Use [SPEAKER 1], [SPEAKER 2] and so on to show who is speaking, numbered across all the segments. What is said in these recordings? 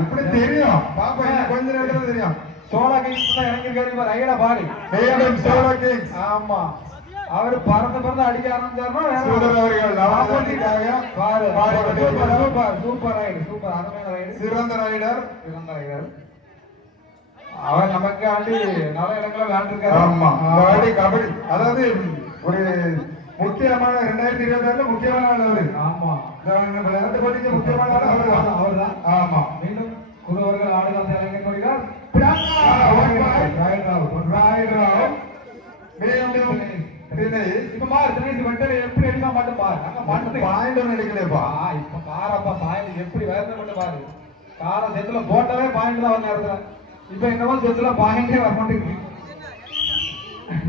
[SPEAKER 1] இப்படி தெரியும்? பாப்பா கொஞ்ச நேரத்துல தெரியும்.
[SPEAKER 2] சோழா கிங்ஸ் தான் இறங்கியிருக்காரு. இப்ப ரைடா பாடி
[SPEAKER 1] மீண்டும் சோழ கிங்ஸ்
[SPEAKER 2] ஆமா. அவரு பறந்து பறந்து அடிக்க ஆரம்பிச்சாருன்னா பாரு.
[SPEAKER 1] சிறந்த ரைடர்
[SPEAKER 2] சிறந்த ரைடர் அவர் நமக்கு ஆண்டி நல்ல இடங்களை விளையாண்டுருக்காரு.
[SPEAKER 1] ஆமா. கபடி. அதாவது ஒரு முக்கியமான ரெண்டாயிரத்தி இருபத்தி ஆறுல முக்கியமான ஆள் அவரு.
[SPEAKER 2] ஆமா.
[SPEAKER 1] இந்த விளையாட்டு போட்டிக்கு முக்கியமான ஆள் அவர்தான்
[SPEAKER 2] அவர்தான்.
[SPEAKER 1] ஆமா.
[SPEAKER 2] மீண்டும் குரு அவர்கள் ஆடுகளத்தை இறங்கிக் கொள்கிறார்
[SPEAKER 1] மீண்டும் தினேஷ்
[SPEAKER 2] வெட்டரை எப்படி அடிக்க மாட்டோம் பாரு. அங்க மாட்டு
[SPEAKER 1] பாயிண்ட் எடுக்கலைப்பா
[SPEAKER 2] இப்ப பாரப்பா பாயிண்ட் எப்படி வேதனை பண்ணி பாரு. கால செத்துல போட்டவே பாயிண்ட் தான் வந்த இடத்துல இப்ப என்னவோ செத்துல பாயிண்டே வர மாட்டேங்குது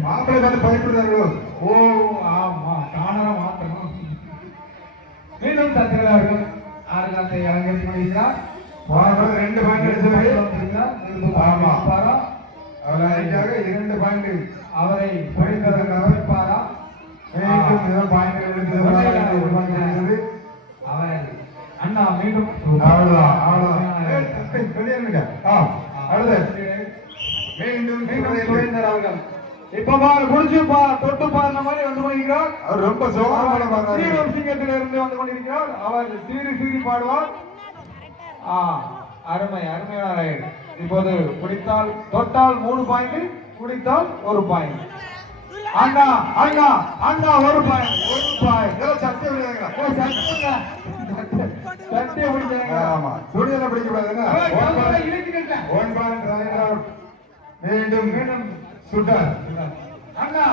[SPEAKER 1] மாப்பிள்ளை வந்து பயப்படுறாரு
[SPEAKER 2] ஓ ஆமா. காணல மாத்தணும் மீண்டும் சத்திரர்கள் ஆறுகாலத்தை
[SPEAKER 1] போன முறை ரெண்டு பாயிண்ட் எடுத்தவரு ஆமா. அவருக்காக இரண்டு பாயிண்ட்
[SPEAKER 2] அவரை பழித்ததன் அமைப்பாரா
[SPEAKER 1] மீண்டும் ஏதோ பாயிண்ட் எடுத்தது
[SPEAKER 2] அவர் அண்ணா மீண்டும்
[SPEAKER 1] அவ்வளவுதான் அவ்வளவுதான். சொல்லிருங்க ஆ அடுத்து. மீண்டும்
[SPEAKER 2] மீண்டும்
[SPEAKER 1] சுரேந்தர்.
[SPEAKER 2] சுரேந்தர் அவர்கள். இப்ப பாரு குடிச்சு பா தொட்டு பாருன மாதிரி வந்து கொண்டிருக்கிறார்.
[SPEAKER 1] அவர் ரொம்ப சோகமான
[SPEAKER 2] சிங்கத்தில இருந்து வந்து கொண்டிருக்கிறார். அவர் சீறி சீறி பாடுவார். ஆ அருமை அருமையான ரைடு இப்போது குடித்தால் தொட்டால் மூணு பாயிண்ட் குடித்தால் ஒரு பாயிண்ட் அண்ணா அண்ணா அண்ணா ஒரு பாயிண்ட் ஒரு பாயிண்ட்
[SPEAKER 1] ஏதோ சட்டை
[SPEAKER 2] ஏய், சத்தியங்க. சத்திய பிடிச்சாங்க
[SPEAKER 1] ஆமா துணியில பிடிக்கக்கூடாதுன்னா ஒன் பாயிண்ட் ரைட் அவுட் மீண்டும் மீண்டும் சுட்டர்.
[SPEAKER 2] அண்ணா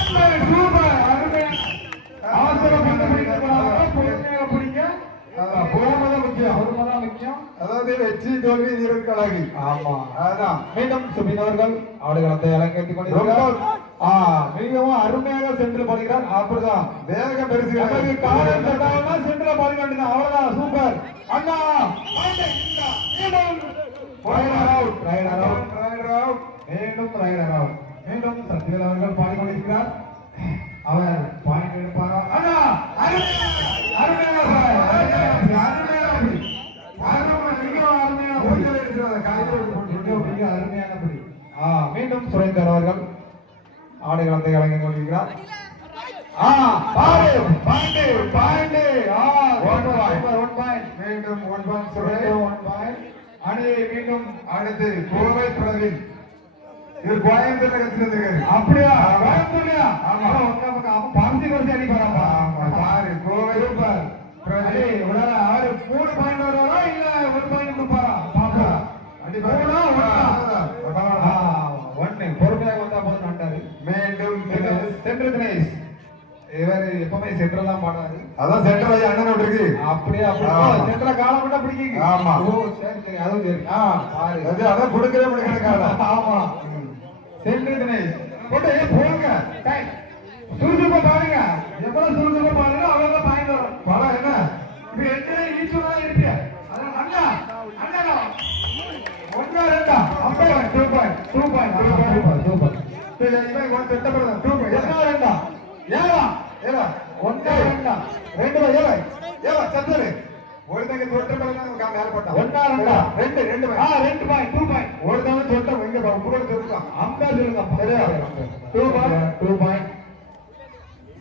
[SPEAKER 2] சூப்பர்,
[SPEAKER 1] முக்கியம்.
[SPEAKER 2] முக்கியம்.
[SPEAKER 1] அதாவது வெற்றி தோல்வி வீரருக்கு அழகு
[SPEAKER 2] ஆமா.
[SPEAKER 1] அதான்.
[SPEAKER 2] மீண்டும் சுபின் அவர்கள் ஆடுகளத்தை மிகவும் அருமையாக சென்று படுகிறார் அப்படிதான்
[SPEAKER 1] வேகம் பெருசு
[SPEAKER 2] காலம் சட்டாம சென்று பாடி வேண்டியது அவ்வளவுதான் சூப்பர் அண்ணா மீண்டும் ரைடர் அவுட் மீண்டும் சத்யவேல் அவர்கள் பாடி கொண்டிருக்கிறார் அவர் பாயிண்ட் எடுப்பாரா அண்ணா அருமையான மீண்டும் சுரேந்தர் அவர்கள் ஆடுகளத்தை வழங்கிக் கொண்டிருக்கிறார். ஆ பாரு பாயிண்ட் பாயிண்ட் ஆ
[SPEAKER 1] One point.
[SPEAKER 2] Super one point
[SPEAKER 1] மீண்டும் ஒன் பாயிண்ட்
[SPEAKER 2] ஒன் பாயிண்ட் அணி மீண்டும்
[SPEAKER 1] அடுத்து கோவை பிரவீன் இவர் கோயம்புத்தூர்ல
[SPEAKER 2] அப்படியா? கோயம்புத்தூர்லயா?
[SPEAKER 1] ஆமா.
[SPEAKER 2] அவன் பரிசு குறைச்சு அடிப்பாராப்பா
[SPEAKER 1] பாரு, கோவை பிரவீன்.
[SPEAKER 2] அடே, இவ்வளவு அவரு மூணு பாயிண்ட் வருவாரா இல்ல ஒரு பாயிண்ட் கொடுப்பாரா? பாப்போம்
[SPEAKER 1] அடி
[SPEAKER 2] மூணா, ஒண்ணா? ஆ, ஒண்ணு பொறுமையாக வந்தா போதும் நட்டாரு
[SPEAKER 1] மீண்டும்
[SPEAKER 2] சென்று தினேஷ் இவர் எப்பவுமே சென்ட்ரல் தான் பாடுறாரு
[SPEAKER 1] அதான் சென்டர் ஐயா அண்ணன் இருக்கு.
[SPEAKER 2] அப்படியே?
[SPEAKER 1] ஆமா.
[SPEAKER 2] அப்படி சென்ட்ரல் காலம் மட்டும் பிடிக்குது
[SPEAKER 1] ஆமா.
[SPEAKER 2] ஓ சரி சரி. அதுவும் சரி. ஆ பாரு.
[SPEAKER 1] அது அதான் கொடுக்கவே முடியாது
[SPEAKER 2] ஆமா. சென்று தினேஷ். போட்டு போங்க சுறுசுறுப்பா பாருங்க எவ்வளவு சுறுசுறுப்பா பாருங்க அவ்வளவு பாயிண்ட் வரும்.
[SPEAKER 1] படம் என்ன?
[SPEAKER 2] இது எத்தனை ஈச்சுவலா இருக்கு? அதான் அண்ணா அண்ணா ஒன்றா ரெண்டா? அப்பா two point two point super super
[SPEAKER 1] சரி, இவன் ஒரு செட்ட படம் டூ
[SPEAKER 2] ஒன்றா ரெண்டா?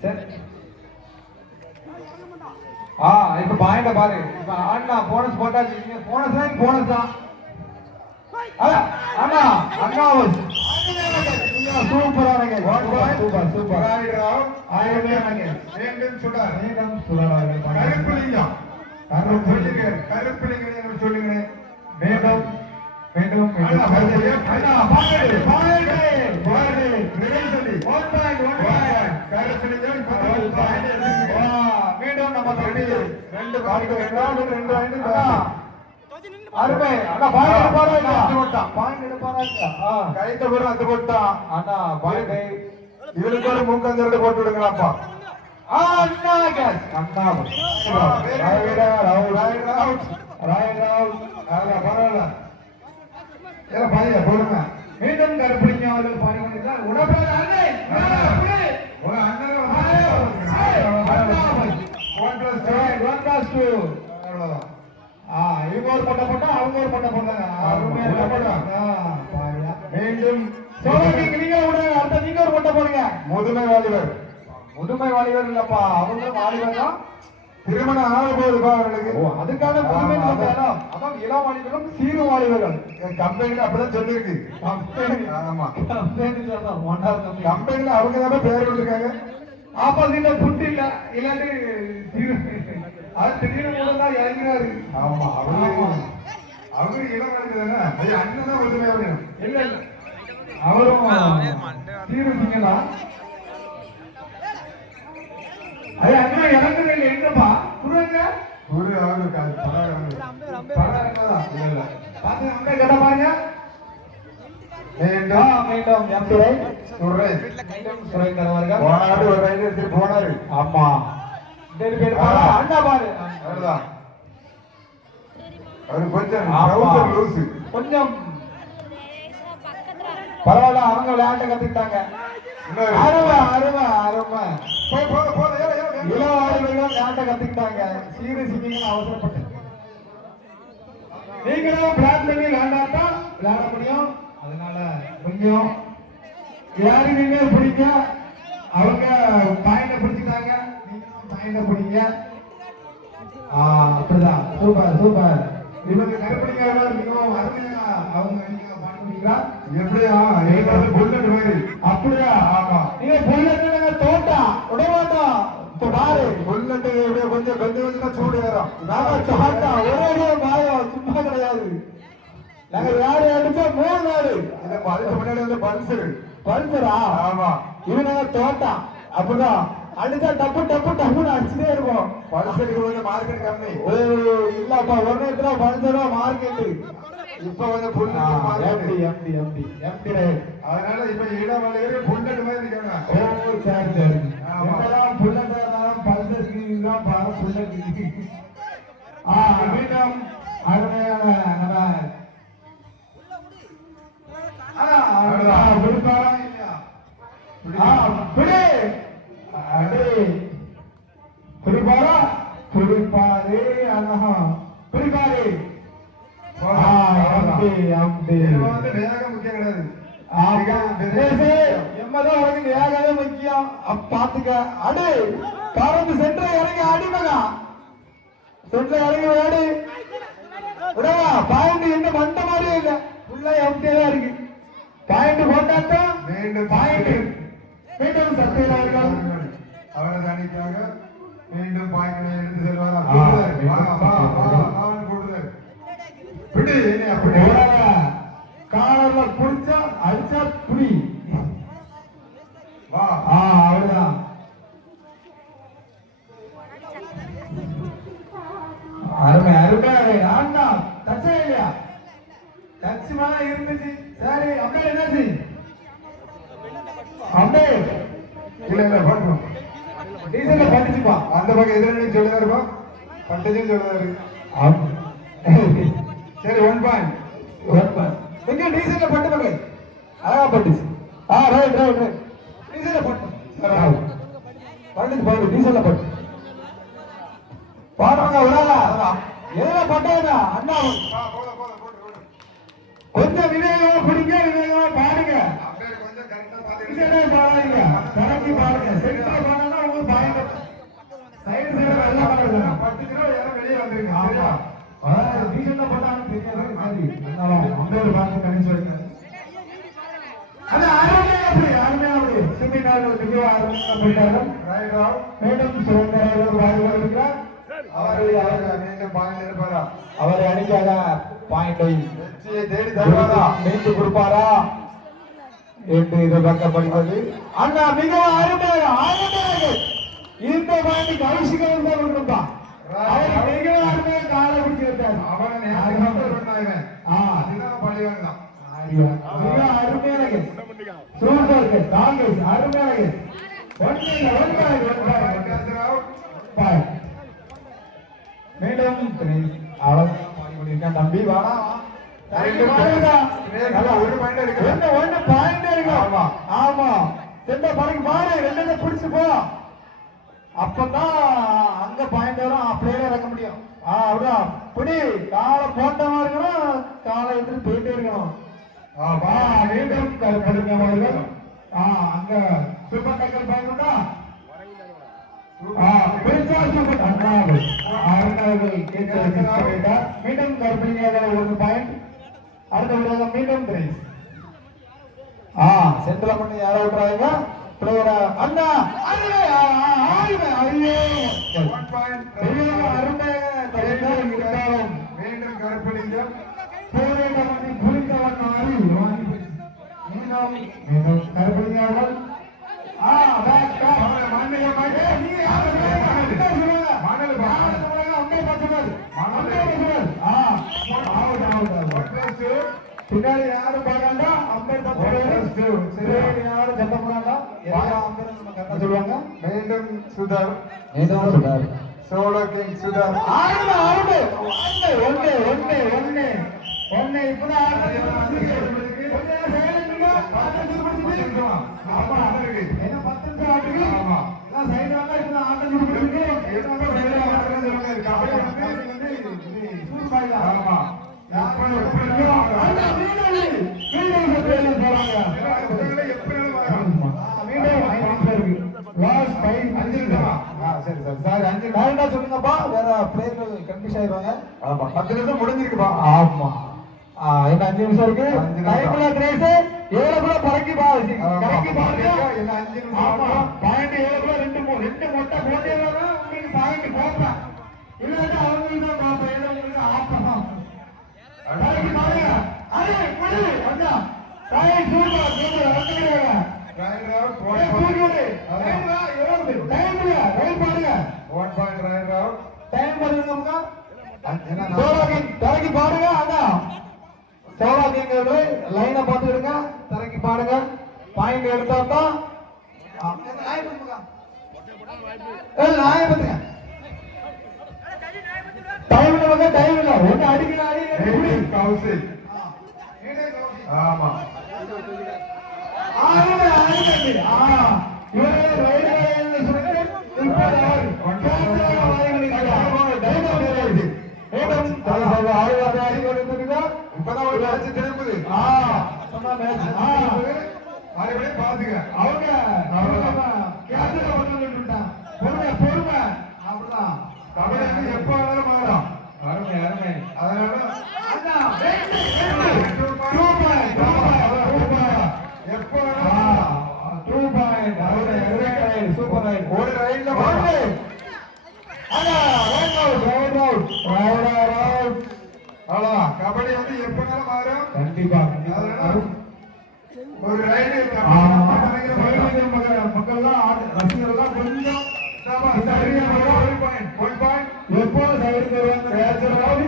[SPEAKER 2] சரி ஆ இப்ப பாயிண்ட பாரு. இப்ப போனஸ் போட்டாச்சு போனஸ் தான் போனஸ் தான். அண்ணா அண்ணா சூப்பரான கேம். Super super. அருமையான கேம்.
[SPEAKER 1] மீண்டும் சுடர்
[SPEAKER 2] மீண்டும் சுடராக
[SPEAKER 1] கருப்பு லிங்கம் கருப்பு சொல்லுங்க கருப்பு லிங்கம் சொல்லுங்க
[SPEAKER 2] மீண்டும் மீண்டும்
[SPEAKER 1] அண்ணா.
[SPEAKER 2] அண்ணா பாயிண்ட் பாயிண்ட் பாயிண்ட்
[SPEAKER 1] சொல்லி.
[SPEAKER 2] ஒன் பாயிண்ட் ஒன் பாயிண்ட்
[SPEAKER 1] கருப்பு லிங்கம்
[SPEAKER 2] ஆ, மீண்டும் நம்ம
[SPEAKER 1] ரெண்டு பாயிண்ட் ரெண்டு பாயிண்ட்
[SPEAKER 2] அண்ணா, அருமை அண்ணா பாயிண்ட் எடுப்பாரா இல்லையா
[SPEAKER 1] அஞ்சு போட்டான்.
[SPEAKER 2] பாயிண்ட் எடுப்பாரா இல்லையா ஆ,
[SPEAKER 1] கைத்த பேரும் அது போட்டான்
[SPEAKER 2] அண்ணா பாயிண்ட்
[SPEAKER 1] இவருக்கு ஒரு மூக்கஞ்சரடு போட்டு விடுங்களாப்பா
[SPEAKER 2] அண்ணா கேஸ் அண்ணா right out right out right out
[SPEAKER 1] அதான் பரவாயில்ல ஏதோ பையன் போடுங்க
[SPEAKER 2] மீண்டும் கருப்பிடிங்க அவர்கள் பாடி கொண்டிருக்கிறார் உடம்புல அண்ணே.
[SPEAKER 1] உங்க அண்ணன்
[SPEAKER 2] ஆயோ, அண்ணா.
[SPEAKER 1] One plus
[SPEAKER 2] Right, one plus two.
[SPEAKER 1] அவ்வளவுதான்
[SPEAKER 2] ஆ, இவங்க ஒரு பட்டம் போட்டா அவங்க ஒரு பட்டம் போட்டாங்க.
[SPEAKER 1] மீண்டும்
[SPEAKER 2] சோழனுக்கு நீங்க விடுங்க அடுத்த நீங்க ஒரு பட்டம் போடுங்க.
[SPEAKER 1] முதுமை வாலிபர்
[SPEAKER 2] முதுமை வாலிபர் இல்லப்பா அவங்களும் வாலிபர் தான்.
[SPEAKER 1] திருமணம் ஆக போகுதுப்பா அவர்களுக்கு
[SPEAKER 2] அதுக்கான முதுமை
[SPEAKER 1] ஆமா, அதான்.
[SPEAKER 2] இளம் வாலிபரும் சீரு வாலிபர்கள்.
[SPEAKER 1] கம்பெனில அப்படிதான் சொல்லியிருக்கு. ஆமா.
[SPEAKER 2] கம்பெனி ஒன்றாவது கம்பெனி.
[SPEAKER 1] கம்பெனில அவங்க தான் பேர் கொடுத்துருக்காங்க?
[SPEAKER 2] ஆப்போசிட்ல புட்டு இல்ல இல்லாட்டி அது திடீர்னு மூலம் தான் இறங்கினாரு
[SPEAKER 1] ஆமா அவங்க
[SPEAKER 2] ஆமா.
[SPEAKER 1] அவங்க இளம் வயது தானே. ஐயா, அண்ணன் தான் ஒருத்தமே
[SPEAKER 2] இல்ல அவரும் ஐயா அண்ணா இறங்குது இல்ல எங்கப்பா? குருங்க
[SPEAKER 1] ஒரு ஆளு க- பணம் இறங்குது.
[SPEAKER 2] படம் இறங்குதா
[SPEAKER 1] இல்ல, இல்ல.
[SPEAKER 2] பாத்து அங்க கேட்ட பாருங்க.
[SPEAKER 1] மீண்டும்.
[SPEAKER 2] மீண்டும் எம் துறை
[SPEAKER 1] சுரேஷ்.
[SPEAKER 2] சுரேந்தர் அவர்கள்
[SPEAKER 1] போன ஆண்டு ஒரு ரைடு எடுத்துட்டு போனாரு.
[SPEAKER 2] ஆமா. பேர் பாரு அண்ணா பாரு.
[SPEAKER 1] அவர்தான் அவரு கொஞ்சம் trouser loose.
[SPEAKER 2] கொஞ்சம். பரவாயில்ல அவங்க விளையாட்ட கத்துக்கிட்டாங்க. அருமை அருமை அருமை.
[SPEAKER 1] போ, போ, போ, ஏறு, ஏறு, ஏறு.
[SPEAKER 2] இளவாடிகளும் விளையாட்ட கத்துக்கிட்டாங்க. சீரு சிங்கிங்க அவசரப்பட்டு. நீங்களும் பிளான் பண்ணி விளையாண்டாதான் விளையாட முடியும். அதனால கொஞ்சம். யாரு நீங்க பிடிக்க? அவங்க பாயிண்ட பிடிச்சிட்டாங்க. பிடிங்க ஆ அப்படிதான். Super super. இவங்க கருப்பணிக்காக மிகவும் அருமையா அவங்க நீங்க பாடுறீங்களா
[SPEAKER 1] எப்படியா? எல்லாரும் bullet மாதிரி.
[SPEAKER 2] அப்படியா? ஆமா. நீங்க புல்லட் தோட்டா. இப்ப பாரு.
[SPEAKER 1] எப்படியோ கொஞ்சம் கொஞ்சம் கொஞ்சமா சூடு ஏறும்.
[SPEAKER 2] ஒரே ஒரு பாயம். சும்மா கிடையாது. நாங்க யாரு அடிச்சா மூணு
[SPEAKER 1] அதுக்கு முன்னாடி வந்து பல்சரு.
[SPEAKER 2] பல்சரா?
[SPEAKER 1] ஆமா.
[SPEAKER 2] இவங்க தோட்டா. அப்படிதான். அடிச்சா டப்பு டப்பு டப்புன்னு அடிச்சுட்டே இருப்போம்.
[SPEAKER 1] பல்சருக்கு கொஞ்சம் மார்க்கெட் கம்மி.
[SPEAKER 2] ஓ இல்லப்பா ஒரு நேரத்துல பல்சரா மார்க்கெட்டு
[SPEAKER 1] இப்ப கொஞ்சம் bullet
[SPEAKER 2] MT
[SPEAKER 1] market
[SPEAKER 2] MT MT MT
[SPEAKER 1] அதனால இப்ப இடம் வளையறு புல்லட் மாதிரி இருக்காங்க
[SPEAKER 2] ஓ சரி சரி. என்னதான் புல்லட் இருந்தாலும் பல்சருக்கு தான் பாரு புல்லட் ஆ மீண்டும் அருமையான நம்ம ஆனா விழுப்பாரா இல்லையா ஆ பிடி அடே பிடிப்பாரா பிடிப்பாரு அண்ணா பிடிப்பாரு ஆ எம்டி எம்டி
[SPEAKER 1] இதுல வந்து வேகம் முக்கியம் கிடையாது
[SPEAKER 2] ஆமா. பேசு. எம்மதான் உனக்கு வேகமே முக்கியம். அப்ப பாத்துக்க. அடி. காரத்து சென்டரை இறங்கி அடி மகா. சென்டரை இறங்கி விளையாடு. விடவா? பாயிண்ட் இன்னும் மாதிரியே இல்ல. empty ஆ தான் இருக்கு. பாயிண்ட் போட்டாத்தான்
[SPEAKER 1] மீண்டும்
[SPEAKER 2] பாயிண்ட். மீண்டும் சத்யன் அவர்கள்.
[SPEAKER 1] அவரது அணிக்காக மீண்டும் பாயிண்ட் எடுத்து செல்வாரா
[SPEAKER 2] ஆ,
[SPEAKER 1] கூடுதல். வா, வா, வா, வான்னு கூடுதல். பிடி என்னையா பிடி
[SPEAKER 2] விடாத. காலர்ல
[SPEAKER 1] அந்த பக்கம் எதிரணி சொல்லுதாருப்பா பட்டதையும் சொல்லுதாரு சரி ஒன் பாயிண்ட்
[SPEAKER 2] எங்க டீசல்ல பட்டு மகளே? அழகா பட்டுச்சு ஆ ரைட் ரைட் ரைட் டீசல்ல பட்டு. பட்டுச்சு பாரு டீசல்ல பட்டு பாடுறாங்க விடாதா எதுல பட்டாதா அண்ணா. கொஞ்சம் விவேகமா பிடிங்க விவேகமா பாடுங்க.
[SPEAKER 1] அப்படியே கொஞ்சம் கரெக்டா
[SPEAKER 2] டீசலே பாடாதீங்க. கணக்கு பாடுங்க. சென்டா பாடுனா உங்களுக்கு பயங்க சைடு சைடு நல்லா பாடுங்க
[SPEAKER 1] பத்து கிலோ யாரும் வெளியே வந்துருங்க
[SPEAKER 2] ஆமா
[SPEAKER 1] சரியா?
[SPEAKER 2] டீசல்ல போட்டாங்க தெரியாது சரி இருந்தாலும் அம்பேர் பார்த்து கணிச்சு வைக்கிறேன் அது அருமையா அப்படி அருமையா அப்படி சிம்பினார்கள் மிக அருமையா போயிட்டார்கள் மீண்டும் சுரேந்தர் வருகிறார்
[SPEAKER 1] அவரை அவர் மீண்டும் பாயிண்ட்
[SPEAKER 2] அவரை பாயிண்டை
[SPEAKER 1] வெற்றியை தேடி தருவாரா?
[SPEAKER 2] கொடுப்பாரா? என்று எதிர்பார்க்கப்படுகிறது. அண்ணா மிகவும் அருமையாக அருமையாக இந்த தான் கொடுப்பா அவர் மிகவும் அருமையாக காலை பிடிச்சிருக்காரு
[SPEAKER 1] அவனை. அதுதான் பழி வாங்கலாம்
[SPEAKER 2] மிக அருமையாக சூப்பர் காங்கிரஸ் பாய். மீண்டும் அவன் பாடிக்கொண்டிருக்கான் தம்பி வாடா
[SPEAKER 1] ஒரு பாயிண்ட் இருக்கு
[SPEAKER 2] ஒண்ணு பாயிண்ட் இருக்கு ஆமா. ஆமா. சென்ற படகு மாறு ரெண்டு பிடிச்சு போ. அப்பதான் அங்க பாயிண்ட் வரும் அப்படியே இறக்க முடியும். ஆ அப்படி புடி காலை போட்டமா இருக்கணும் காலை எடுத்துட்டு போயிட்டே இருக்கணும்.
[SPEAKER 1] ஆமா மீண்டும் கருப்படிங்க அவர்கள். ஆ அங்க சூப்பர் டக்கர் பயன்பட்டா ஆ பெருசா சூப்பர் அண்ணாவு அருணாவில் கேட்கிறார் மீண்டும் கருப்படிங்க ஒரு பாயிண்ட் அடுத்த விடாத மீண்டும் திரைஸ்
[SPEAKER 2] ஆ சென்ட்ரல் பண்ணி யாரோ விட்டுறாங்க? பிளேயரா அண்ணா
[SPEAKER 1] பாயிண்ட்
[SPEAKER 2] ஐயோ அருமையாக தடுத்தாலும் இருந்தாலும்
[SPEAKER 1] மீண்டும் கருப்படிங்கம்
[SPEAKER 2] போராட்டத்தில் புரிந்தவன் மாறி மீண்டும் மீண்டும்
[SPEAKER 1] நீ மணல்.
[SPEAKER 2] பின்னாடி யாரும் பாடாண்டா அம்பேத்கர் பின்னாடி யாரும் சத்த போறாங்க? எல்லா அம்பேத்கர் நம்ம கரெக்டா சொல்லுவாங்க.
[SPEAKER 1] மீண்டும் சுதர்.
[SPEAKER 2] மீண்டும் சொல்றாரு
[SPEAKER 1] சோழ கிங் சுதர்.
[SPEAKER 2] ஆடுங்க ஆடுங்க ஒண்ணு ஒண்ணு ஒண்ணு ஒண்ணு. ஒண்ணு இப்பதான் ஆடுறது கொஞ்சம் சைலண்ட்
[SPEAKER 1] ஆமா இருக்கு.
[SPEAKER 2] என்ன பத்து நிமிஷம் ஆடுங்க
[SPEAKER 1] ஆமா.
[SPEAKER 2] எல்லாம் சைடு வாங்க இப்பதான் ஆட்டம்
[SPEAKER 1] கபடி வந்து
[SPEAKER 2] சூப்பர்
[SPEAKER 1] ஆமா.
[SPEAKER 2] சரி அஞ்சு சொல்லுங்கப்பா வேற பிளேயர்கள் கன்ஃபியூஸ் ஆயிடுவாங்க
[SPEAKER 1] ஆமா. பத்து நிமிஷம் முடிஞ்சிருக்குப்பா
[SPEAKER 2] ஆமா என்ன அஞ்சு நிமிஷம் இருக்கு
[SPEAKER 1] அஞ்சு
[SPEAKER 2] டைம்ல கிரேஸ் பறக்கி பாருங்க
[SPEAKER 1] என்ன அஞ்சு நிமிஷம்
[SPEAKER 2] ஆமா
[SPEAKER 1] ஆகும்.
[SPEAKER 2] பாயிண்ட் ஏழுக்குள்ள ரெண்டு மூணு ரெண்டு மொட்டை போட்டீங்கன்னா உங்களுக்கு பாயிண்ட் போப்பேன் இல்லாட்டா அவங்களுக்கு தான் பாப்பேன் ஏதோ உங்களுக்கு ஆப்பம் கறக்கி பாருங்க அரே புடி அண்ணா டைம் சூப்பர் சூப்பர் வந்துக்கிறீங்க
[SPEAKER 1] Right out, one
[SPEAKER 2] ஏய்,
[SPEAKER 1] point.
[SPEAKER 2] தூக்கிவிடு.
[SPEAKER 1] அதான்.
[SPEAKER 2] டைம்ல எவ்வளவு? டைம்ல, டைம் பாருங்க.
[SPEAKER 1] One point right out.
[SPEAKER 2] Time பாருங்க நமக்கு.
[SPEAKER 1] என்ன
[SPEAKER 2] சோலா கிங், தரக்கி பாருங்க அண்ணா. அவர்களே, லைனை பார்த்துக்கிடுங்க. தரக்கி பாருங்க. பாயிண்ட் எடுத்தா தான். டைம் இல்ல டைம் இல்ல. அடிக்கல, புடி.
[SPEAKER 1] Nathan Kaushik. ஆமா பாத்துக்க
[SPEAKER 2] அவங்க அவங்க கேட்சரை பொறுமை, பொறுமை. அப்படிதான்.
[SPEAKER 1] கபடி எப்ப வேணாலும் மாறும்
[SPEAKER 2] அருமை, அருமை.
[SPEAKER 1] அதனால
[SPEAKER 2] அண்ணா, ரெண்டு, ரெண்டு. Two point, two point, two point.
[SPEAKER 1] எப்ப
[SPEAKER 2] ஆ,
[SPEAKER 1] வேணாலும்
[SPEAKER 2] two point. அருமை, அருமை ride, super ride.
[SPEAKER 1] ஒரு ரைட்ல
[SPEAKER 2] ஓடு. அண்ணா, right out, right out, right out, right.
[SPEAKER 1] அவ்வளவுதான் கபடி வந்து எப்ப வேணாலும் மாறும்
[SPEAKER 2] கண்டிப்பா கண்டிப்பா
[SPEAKER 1] அதனால ஒரு
[SPEAKER 2] மக்கள் மக்கள்லாம் ஆடு- ரசிகர்கள்லாம் கொஞ்சம் சரியா
[SPEAKER 1] ஒன் பாயிண்ட் ஒன் பாயிண்ட்
[SPEAKER 2] எப்போ சைடு தருவாங்க நேச்சுரலாக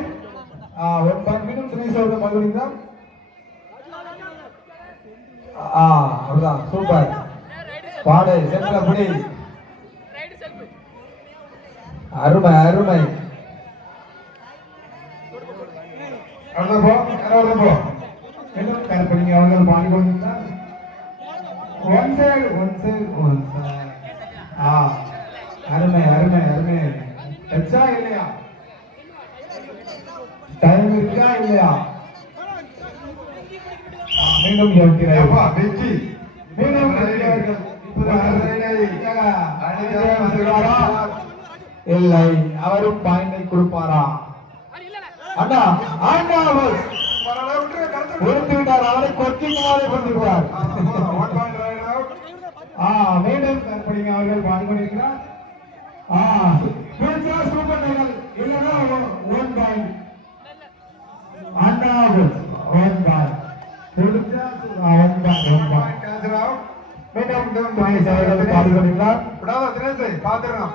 [SPEAKER 2] ஆ ஒரு பத்து நிமிஷம் த்ரீ சவுண்ட் மறுபடியும் ஆ அப்படிதான். சூப்பர். பாடு சென்ற புடி. அருமை அருமை.
[SPEAKER 1] அடுத்த போ. யாராவது போ.
[SPEAKER 2] இன்னும் கருப்பணிங்க அவர்கள் பாடி கொண்டிருந்தார் one side one side one side ஆ அருமை அருமை அருமை. வச்சா இல்லையா? டைம் இருக்கா இல்லையா? மீண்டும்
[SPEAKER 1] எப்பா வெற்றி.
[SPEAKER 2] மீண்டும் இல்லை அவரும் பாயிண்டை கொடுப்பாரா? அண்ணா அண்ணா அவர் விட்டார் அவரை கொச்சிங்களாலே கொடுத்து விட்டார்
[SPEAKER 1] ஒன் பாயிண்ட் ரைட் அவுட்
[SPEAKER 2] ஆ மீண்டும் கற்பழிங்க அவர்கள் பாடி கொண்டிருக்கிறார் ஆ பிடிச்சா சூப்பர் டைகர் இல்லைன்னா ஒன் பாயிண்ட் அண்ணா ஒன் பாயிண்ட் பிடிச்சா one point one point
[SPEAKER 1] cancel out
[SPEAKER 2] மீண்டும் பாயிண்ட் அவர்கள் பாடி கொண்டிருக்கிறார்
[SPEAKER 1] விடாத தினேஷ் பாத்துறோம்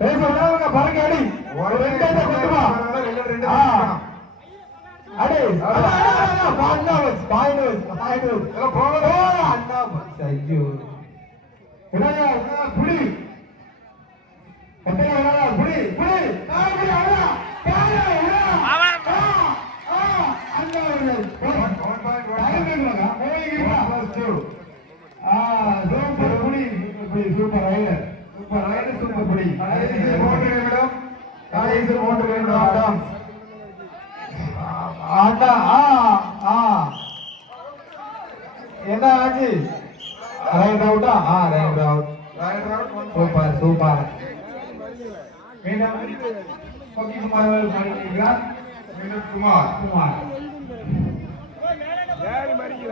[SPEAKER 2] பேச விடாதவங்க பாருங்க அடி ஒரு ரெண்டு ஐட்டம் கொண்டுவா
[SPEAKER 1] ரெண்டு ரெண்டு
[SPEAKER 2] ஆ. அடே அண்ணா அண்ணா பாயிண்ட் வச்சு பாயிண்ட் வச்சு பாயிண்ட் வச்சு
[SPEAKER 1] எல்லாம் போகல
[SPEAKER 2] அண்ணா ஐயோ விடாயா விடா புடி எத்தனை விடா புடி புடி நான் புடி அண்ணா காயா விடா ஆ ஆ அண்ணா விடு
[SPEAKER 1] ஒன் பாயிண்ட் ஒன்
[SPEAKER 2] டைம் இருக்குங்க போய்க்கிறா
[SPEAKER 1] பிளஸ் டூ
[SPEAKER 2] ஆ சூப்பர் புடி சூப்பர் புடி super raider super raider super புடி
[SPEAKER 1] கடைசி மூன்று நிமிடம் கடைசி மூன்று நிமிடம் ஆட்டம்
[SPEAKER 2] அண்ணா ஆ ஆ. என்ன ஆச்சு? ரைட் அவுட்டா ஆ right out
[SPEAKER 1] right out
[SPEAKER 2] super super மீண்டும் பொக்கி குமார் அவர்கள் பண்ணியிருக்கிறார்
[SPEAKER 1] மீண்டும் குமார்
[SPEAKER 2] குமார்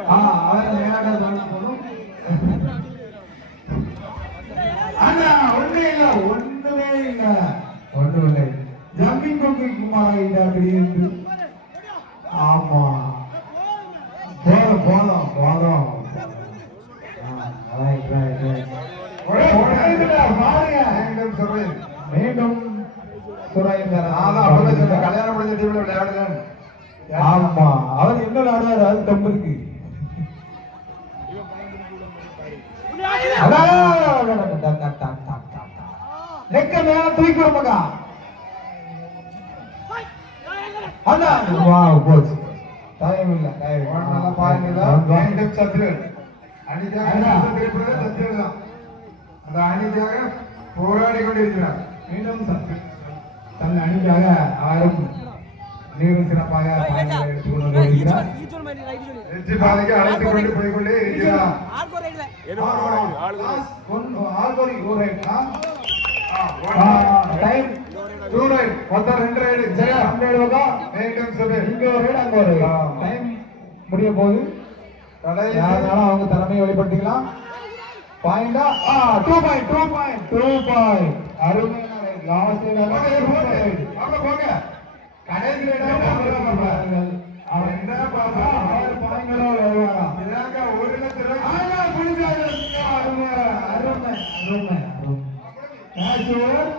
[SPEAKER 2] ஆ அவர் மேலாட போதும் அண்ணா ஒண்ணே இல்ல ஒண்ணுமே இல்ல ஒண்ணும் இல்லை ஜம்பிங் கொக்கி குமார் ஆகிட்டா திடீர்னு ஆமா போதும் போதும் போதும் ரைட் ரைட் ரைட் பாருங்க
[SPEAKER 1] மீண்டும் சுரேன்
[SPEAKER 2] மீண்டும் சுரேந்தர்
[SPEAKER 1] நான் அப்பதான் சொன்னேன் கல்யாணம் முடிஞ்ச டீம்ல விளையாடுறேன்
[SPEAKER 2] ஆமா. அவர் என்ன விளையாடுறாரு அது? தம்பு இருக்கு. நெக்க மேல தூக்கி மகா. அண்ணா வா போச்சு. டைம் இல்ல. டைம்
[SPEAKER 1] நல்லா பாருங்க மீண்டும் சத்ரியன் அணிக்காக
[SPEAKER 2] அண்ணா.
[SPEAKER 1] திருப்பது சத்ரியன் தான். அந்த அணிக்காக போராடி கொண்டிருக்கிறார்.
[SPEAKER 2] மீண்டும் சத்து தன் நீரும் சிறப்பாக பாயிண்ட்களை எடுத்துக்கொண்டு வருகிறார்
[SPEAKER 1] வெற்றி பாதைக்கு அழைத்து கொண்டு போய் கொண்டே இருக்கிறார்.
[SPEAKER 2] ஆல்பரி ஒரு. Time
[SPEAKER 1] right. மொத்தம் ரெண்டு ரைடு. சரியா
[SPEAKER 2] ஹண்ட்ரட் பக்கம்
[SPEAKER 1] மீண்டும் சுரேன்
[SPEAKER 2] இங்க ஒரு ரைடு அங்க ஒரு டைம் முடிய போகுது. யாருனாலும் அவங்க திறமையை வெளிப்படுத்திக்கலாம். பாயிண்டா ஆ? Two point two point two point அருமையான லாஸ்ட்
[SPEAKER 1] போங்க, போங்க. வாங்க, போங்க. கடைசி ரைடா போங்க. அவன் என்ன பாப்பா
[SPEAKER 2] ஆறு பாயிண்ட்களோ வருவாராம்
[SPEAKER 1] இதாங்க ஒரு லட்சம் ரூபாய்
[SPEAKER 2] அருமை அருமை அருமை